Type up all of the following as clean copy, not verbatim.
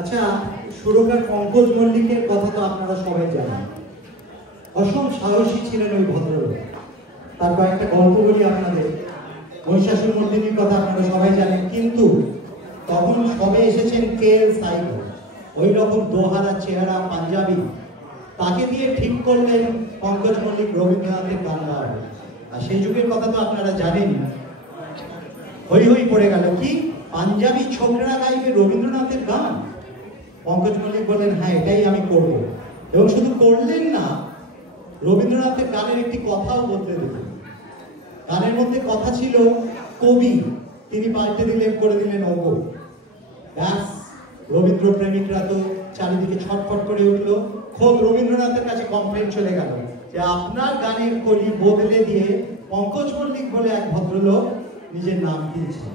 আচ্ছা, সুরকার পঙ্কজ মল্লিকের কথা তো আপনারা সবাই জানেন। অসম সাহসী ছিলেন ওই ভদ্রলোক। তার কয়েকটা গল্প বলি আপনাদের। মহিষাসুর মর্দিনীর কথা আপনারা সবাই জানেন, কিন্তু তখন সবে এসেছেন কে.এল. সাইগল, ওই রকম দোহারা চেহারা পাঞ্জাবি, তাকে দিয়ে ঠিক করলেন পঙ্কজ মল্লিক রবীন্দ্রনাথের গান গাওয়া। আর সেই যুগের কথা তো আপনারা জানেন। হই হই পড়ে গেল, কি পাঞ্জাবি ছোকরা গাইবে রবীন্দ্রনাথের গান। পঙ্কজ মল্লিক বললেন হ্যাঁ এটাই আমি করব, এবং শুধু করলেন না, রবীন্দ্রনাথের গানের একটি কথাও বদলে দিলেন। গানের মধ্যে কথা ছিল কবি, তিনি পাল্টে দিলেন, করে দিলেন অঙ্গ। ব্যাস, রবীন্দ্র প্রেমিকরা তো চারিদিকে ছটফট করে উঠলো। খোদ রবীন্দ্রনাথের কাছে কমপ্লেন চলে গেল যে আপনার গানের কলি বদলে দিয়ে পঙ্কজ মল্লিক বলে এক ভদ্রলোক নিজের নাম দিয়েছেন।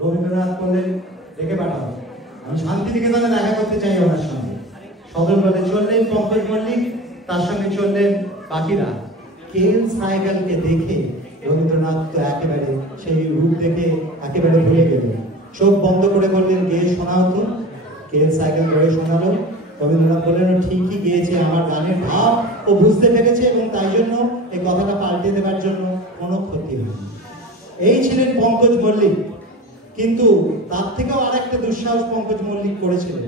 রবীন্দ্রনাথ বললেন ডেকে পাঠাবো, আমি শান্তিনিকেতনে দেখা করতে চাই ওনার সঙ্গে। সদর বলে চললেন পঙ্কজ মল্লিক, তার সঙ্গে চললেন বাকিরা। কে.এল. সাইগলকে দেখে রবীন্দ্রনাথ তো একেবারে সেই রূপ দেখে একেবারে ভুলে গেলেন, চোখ বন্ধ করে বললেন গেয়ে শোনা হতো। কে সাইকেল করে শোনালো। রবীন্দ্রনাথ বললেন ঠিকই গিয়েছে, আমার গানের ভাব ও বুঝতে পেরেছে এবং তাই জন্য এই কথাটা পাল্টে দেওয়ার জন্য কোনো ক্ষতি হয়নি। এই ছিলেন পঙ্কজ মল্লিক। কিন্তু তার থেকেও আর একটা দুঃসাহস পঙ্কজ মল্লিক করেছিলেন।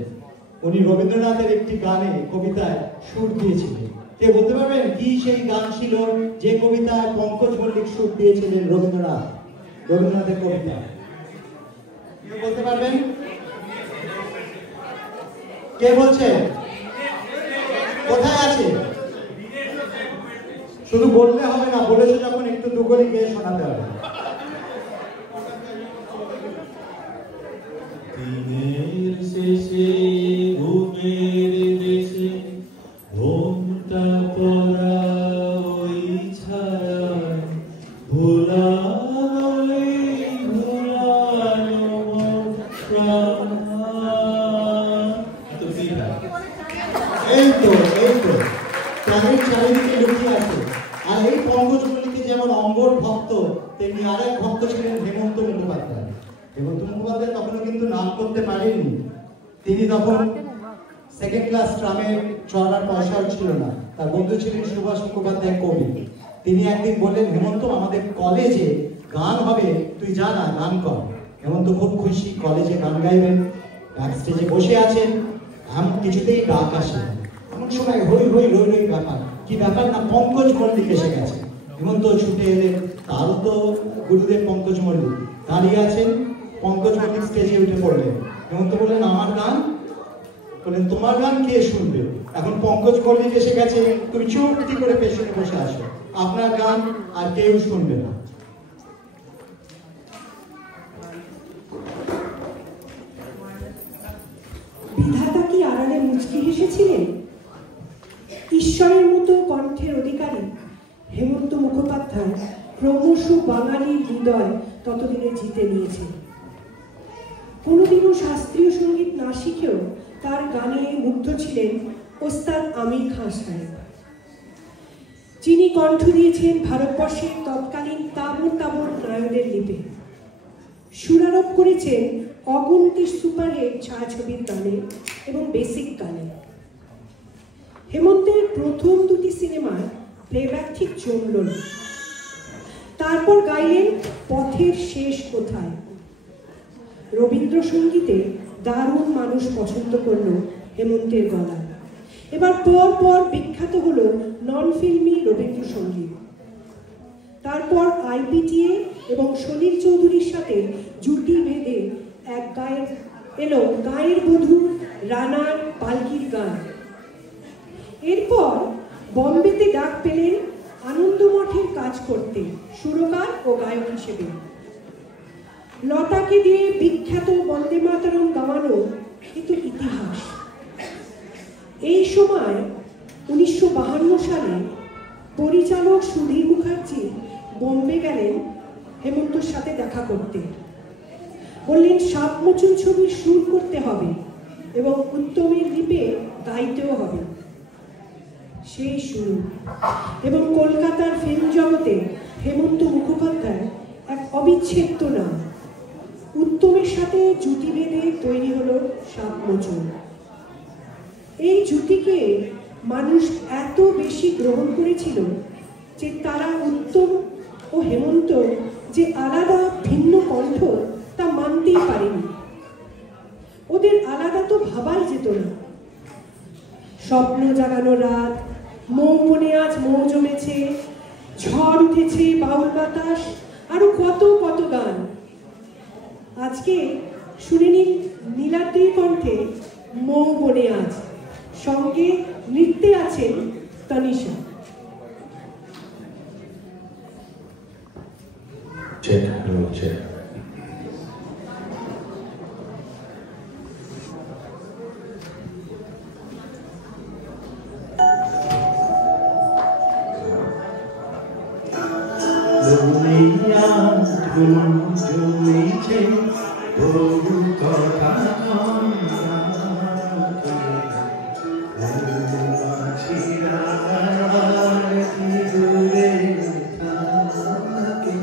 উনি রবীন্দ্রনাথের একটি গানে, কবিতায় সুর দিয়েছিলেন। কে বলতে পারবেন কি সেই গান ছিল যে কবিতায় পঙ্কজ মল্লিক সুর দিয়েছিলেন রবীন্দ্রনাথের কবিতা? কে বলতে পারবেন? কে বলছে? কোথায় আছে? শুধু বললে হবে না, বলেছে যখন একটু দুগলি গিয়ে শোনাতে হবে। দিনের শেষে ঘুমের দেশে ঘুমটা পড়া ওই ছায়া এই তো প্রাণের চারিদিকে লুকিয়ে আছে। আর এই পঙ্কজ মল্লিকের যেমন অম্বর ভক্ত, তেমনি আরেক ভক্ত ছিলেন হেমন্ত মুখোপাধ্যায়। হেমন্ত মুখোপাধ্যায় তখনও কিন্তু নাম করতে পারেননি। তিনি তখন সেকেন্ড ক্লাস ট্রামে চড়ার পয়সাও ছিল না। তার বন্ধু ছিলেন সুভাষ মুখোপাধ্যায় কবি। তিনি একদিন বললেন, হেমন্ত আমাদের কলেজে গান হবে, তুই যা না গান কর। হেমন্ত খুব খুশি, কলেজে গান গাইবেন। ব্যাক স্টেজে বসে আছেন, কিছুতেই ডাক আসে। এমন সময় হই হই রই রই ব্যাপার, কি ব্যাপার না পঙ্কজ মল্লিক এসে গেছে। হেমন্ত ছুটে এলেন, তারও তো গুরুদেব পঙ্কজ মল্লিক দাঁড়িয়ে আছেন। পঙ্কজ মল্লিক স্টেজে উঠে পড়লেন। হেমন্ত বললেন, আমার গান? বললেন, তোমার গান কে শুনবে? এখন পঙ্কজ মল্লিক এসে গেছে, তুমি চুপটি করে পেছনে বসে আসো, আপনার গান আর কেউ শুনবে না। বিধাতা কি আড়ালে মুচকি হেসেছিলেন? ঈশ্বরের মতো কণ্ঠের অধিকারী হেমন্ত মুখোপাধ্যায় ক্রমশ বাঙালির হৃদয় ততদিনে জিতে নিয়েছে। কোনোদিনও শাস্ত্রীয় সঙ্গীত না শিখেও তার গানে মুগ্ধ ছিলেন ওস্তাদ আমির খান সাহেব, যিনি কণ্ঠ দিয়েছেন ভারতবর্ষের তৎকালীন তাবর তাবর নায়কদের লিপে। সুরারোপ করেছেন অগুন্তি সুপারহিট ছায়াছবির গানে এবং বেসিক গানে। হেমন্তের প্রথম দুটি সিনেমার প্লেব্যাক ঠিক জমল না। তারপর গাইলেন পথের শেষ কোথায়। রবীন্দ্রসঙ্গীতে দারুণ মানুষ পছন্দ করল হেমন্তের গলা। এবার পর পর বিখ্যাত হলো নন ফিল্মি রবীন্দ্রসঙ্গীত। তারপর আইপিটিএ এবং সলিল চৌধুরীর সাথে জুটি বেঁধে এক গায়ের বধূ রানার পালকির গান। এরপর বম্বেতে ডাক পেলেন আনন্দমঠের কাজ করতে সুরকার ও গায়ক হিসেবে। লতাকে দিয়ে বিখ্যাত বন্দে মাতরম গাওয়ানো কিন্তু ইতিহাস। এই সময় 1952 সালে পরিচালক সুধীর মুখার্জি বোম্বে গেলেন হেমন্তর সাথে দেখা করতে। বললেন, সাপমোচন ছবির সুর করতে হবে এবং উত্তমের লিপে গাইতেও হবে। সেই শুরু। এবং কলকাতার ফিল্ম জগতে হেমন্ত মুখোপাধ্যায় এক অবিচ্ছেদ্য নাম। উত্তমের সাথে জুটি বেঁধে তৈরি হলো সাপমোচন। এই জুটিকে মানুষ এত বেশি গ্রহণ করেছিল যে তারা উত্তম ও হেমন্ত যে আলাদা ভিন্ন কণ্ঠ তা মানতেই পারেনি। ওদের আলাদা তো ভাবাই যেত না। স্বপ্ন জাগানো রাত, মৌ মনে আজ মৌ জমেছে, ঝড় উঠেছে, বাউল বাতাস, আরো কত কত গান। আজকে শুনে নিন নীলাদ্রির কণ্ঠে মৌ বনে আজ। সঙ্গে নৃত্যে আছেন তনিষা। থাকে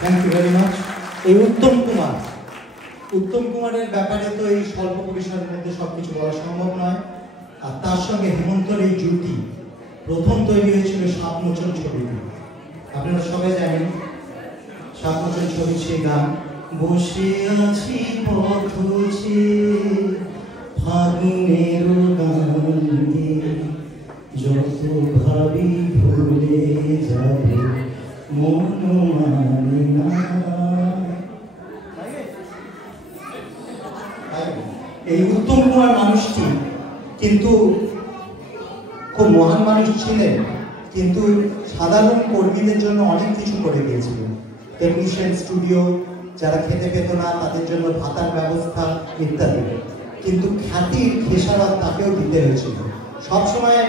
থ্যাংক ইউ ভেরি মাচ। এই উত্তম কুমারের ব্যাপারে তো এই স্বল্প পরিসরের মধ্যে সবকিছু বলা সম্ভব নয়। আর তার সঙ্গে হেমন্তর এই জুটি প্রথম তৈরি হয়েছিল সাতমোচন ছবিতে। আপনারা সবাই জানেন সাতমোচন ছবি সে গান বসে আছি পথে ফাগুনের গানে যত ভাবি ভুলে যাবে মন মানে না। এই উত্তম কুমার মানুষটি কিন্তু খুব মহান মানুষ ছিলেন, কিন্তু সাধারণ কর্মীদের জন্য অনেক কিছু করে দিয়েছিলেন। টেকনিশিয়ান স্টুডিও যারা খেতে পেত না তাদের জন্য ভাতার ব্যবস্থা ইত্যাদি। কিন্তু খ্যাতির খেসারত তাকেও দিতে হয়েছিল। সবসময়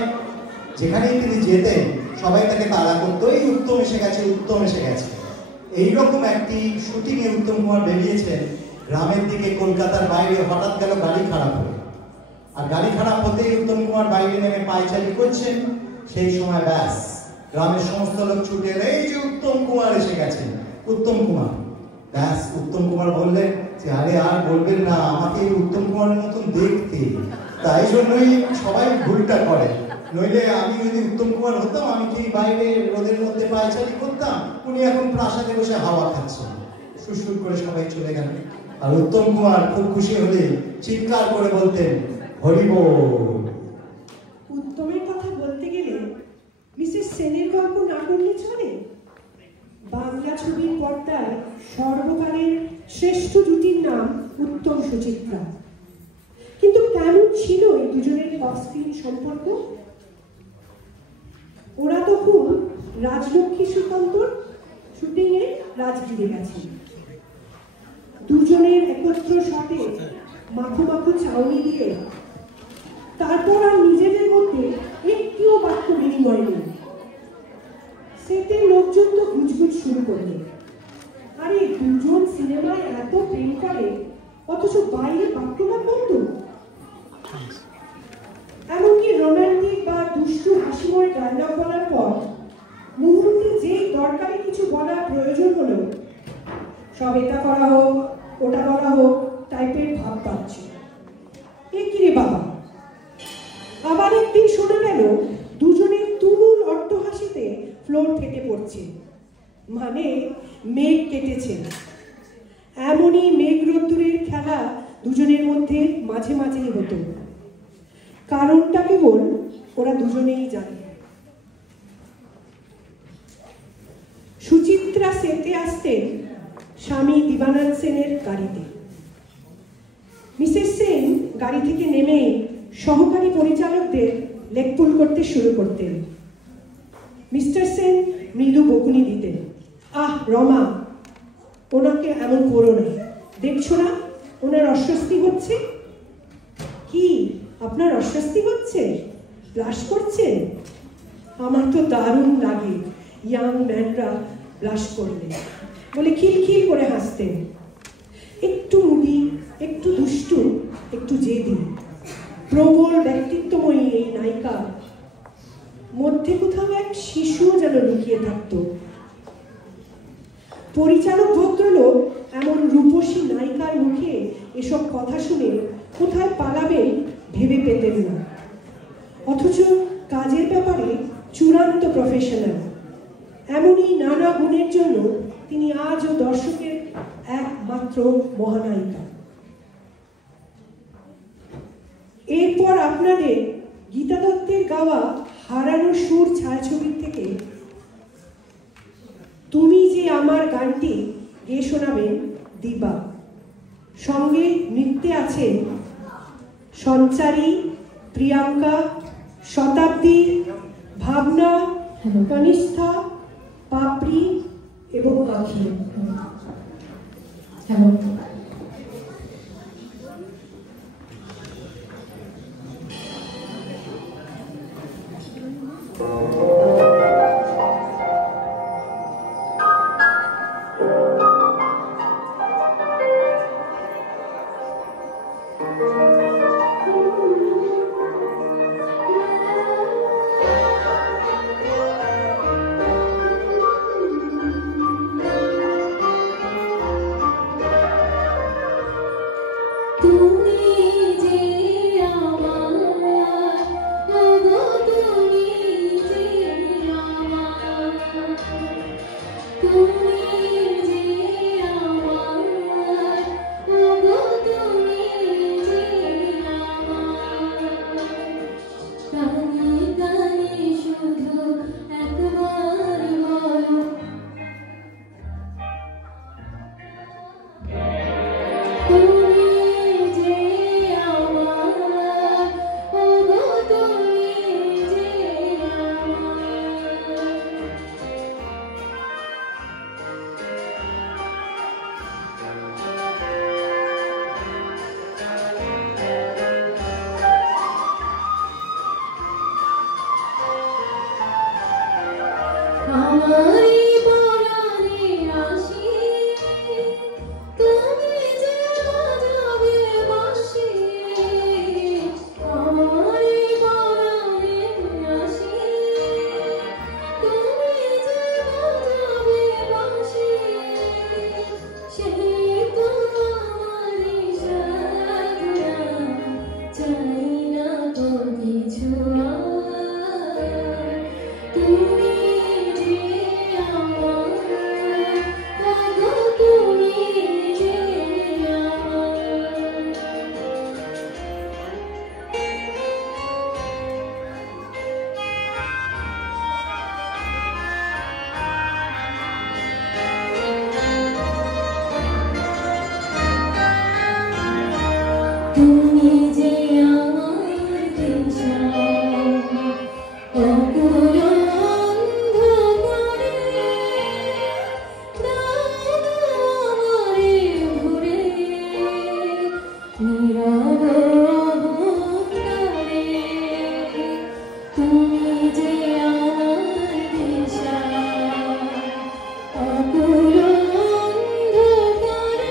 যেখানেই তিনি যেতেন সবাই তাকে তাড়া করতো, এই উত্তম এসে গেছে, উত্তম এসে গেছে। এইরকম একটি শুটিংয়ে উত্তম কুমার বেরিয়েছেন গ্রামের দিকে, কলকাতার বাইরে। হঠাৎ গেল গাড়ি খারাপ হয়ে, আর গাড়ি খারাপ হতেই উত্তম কুমার বাইরে নেমে পায়চারি করছেন। সেই সময় ব্যাস গ্রামের সমস্ত লোক ছুটে এলে এই যে উত্তম কুমার এসে গেছেন, উত্তম কুমার। ব্যাস উত্তম কুমার বললেন যে আরে আর বলবেন না, আমাকে এই উত্তম কুমারের মতন দেখতে, তাই জন্যই সবাই ভুলটা করে। নইলে আমি যদি উত্তম কুমার হতাম আমি কি বাইরে রোদের মধ্যে পায়চারি করতাম? উনি এখন প্রাসাদে বসে হাওয়া খাচ্ছেন। সুর করে সবাই চলে গেল। আর উত্তম কুমার খুব খুশি হলে চিৎকার করে বলতেন হরি বল। উত্তমের কথা বলতে গেলে মিসেস সেনের গল্প না করলে চলে। বাংলা ছবির পর্দায় সর্বকালের শ্রেষ্ঠ জুটির নাম উত্তম সুচিত্রা। কিন্তু কেমন ছিল এই দুজনের অফ স্ক্রিন সম্পর্ক? ওরা তখন রাজলক্ষ্মী সুকান্তর শুটিংয়ে রাজগিরে গেছে। দুজনের একত্র শটে মাখো মাখো চাউনি দিয়ে তারপর আর নিজেদের মধ্যে একটিও বাক্য বিনিময় নেই। সেটের লোকজন তো গুজগুজ শুরু করলেন, আরে দুজন সিনেমায় এত প্রেম করে অথচ বাইরে বাক্যবাদ বন্ধ। এমনকি রোমান্টিক বা দুষ্টু হাসিময় ডায়লগ বলার পর মুহূর্তে যে দরকারি কিছু বলার প্রয়োজন হলো সব এটা করা হোক ওটা করা হোক টাইপের ভাব পাচ্ছে। এ কি রে বাবা! আবার একদিন শোনা গেল দুজনের তুমুল অট্টহাসিতে ফ্লোর ফেটে পড়ছে, মানে মেঘ কেটেছে। এমনই মেঘ রোদ্দুরের খেলা দুজনের মধ্যে মাঝে মাঝেই হতো। কারণটা কেবল ওরা দুজনেই জানে। সুচিত্রা সেটে আসতেন স্বামী দিবানন্দ সেনের গাড়িতে। মিসেস সেন গাড়ি থেকে নেমেই সহকারী পরিচালকদের লেকপুল করতে শুরু করতেন। মিস্টার সেন মৃদু বকুনি দিতেন, আহ রমা, ওনাকে এমন করো না, দেখছো না ওনার অস্বস্তি হচ্ছে। কি আপনার অস্বস্তি হচ্ছে? ব্লাশ করছেন? আমার তো দারুণ লাগে ইয়াং ম্যানরা ব্লাশ করলে, বলে খিলখিল করে হাসতেন। একটু মুডি, একটু দুষ্টু, একটু জেদি, প্রবল ব্যক্তিত্বময়ী এই নায়িকা মধ্যে কোথাও এক শিশুও যেন লুকিয়ে থাকত। পরিচালক ভদ্রলোক এমন রূপসী নায়িকার মুখে এসব কথা শুনে কোথায় পালাবেন ভেবে পেতেন না, অথচ কাজের ব্যাপারে চূড়ান্ত প্রফেশনাল। এমনই নানা গুণের জন্য তিনি আজও দর্শকের একমাত্র মহানায়িকা। এরপর আপনাদের গীতা দত্তের গাওয়া হারানো সুর ছায়াছবির থেকে তুমি যে আমার গানটি গেয়ে শোনাবেন দিবা। সঙ্গে নৃত্যে আছেন সঞ্চারী, প্রিয়াঙ্কা, শতাব্দী, ভাবনা, কনিষ্ঠা, পাপড়ি এবং আখি। হ্যালো। অকুল অন্ধকারে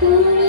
তুমি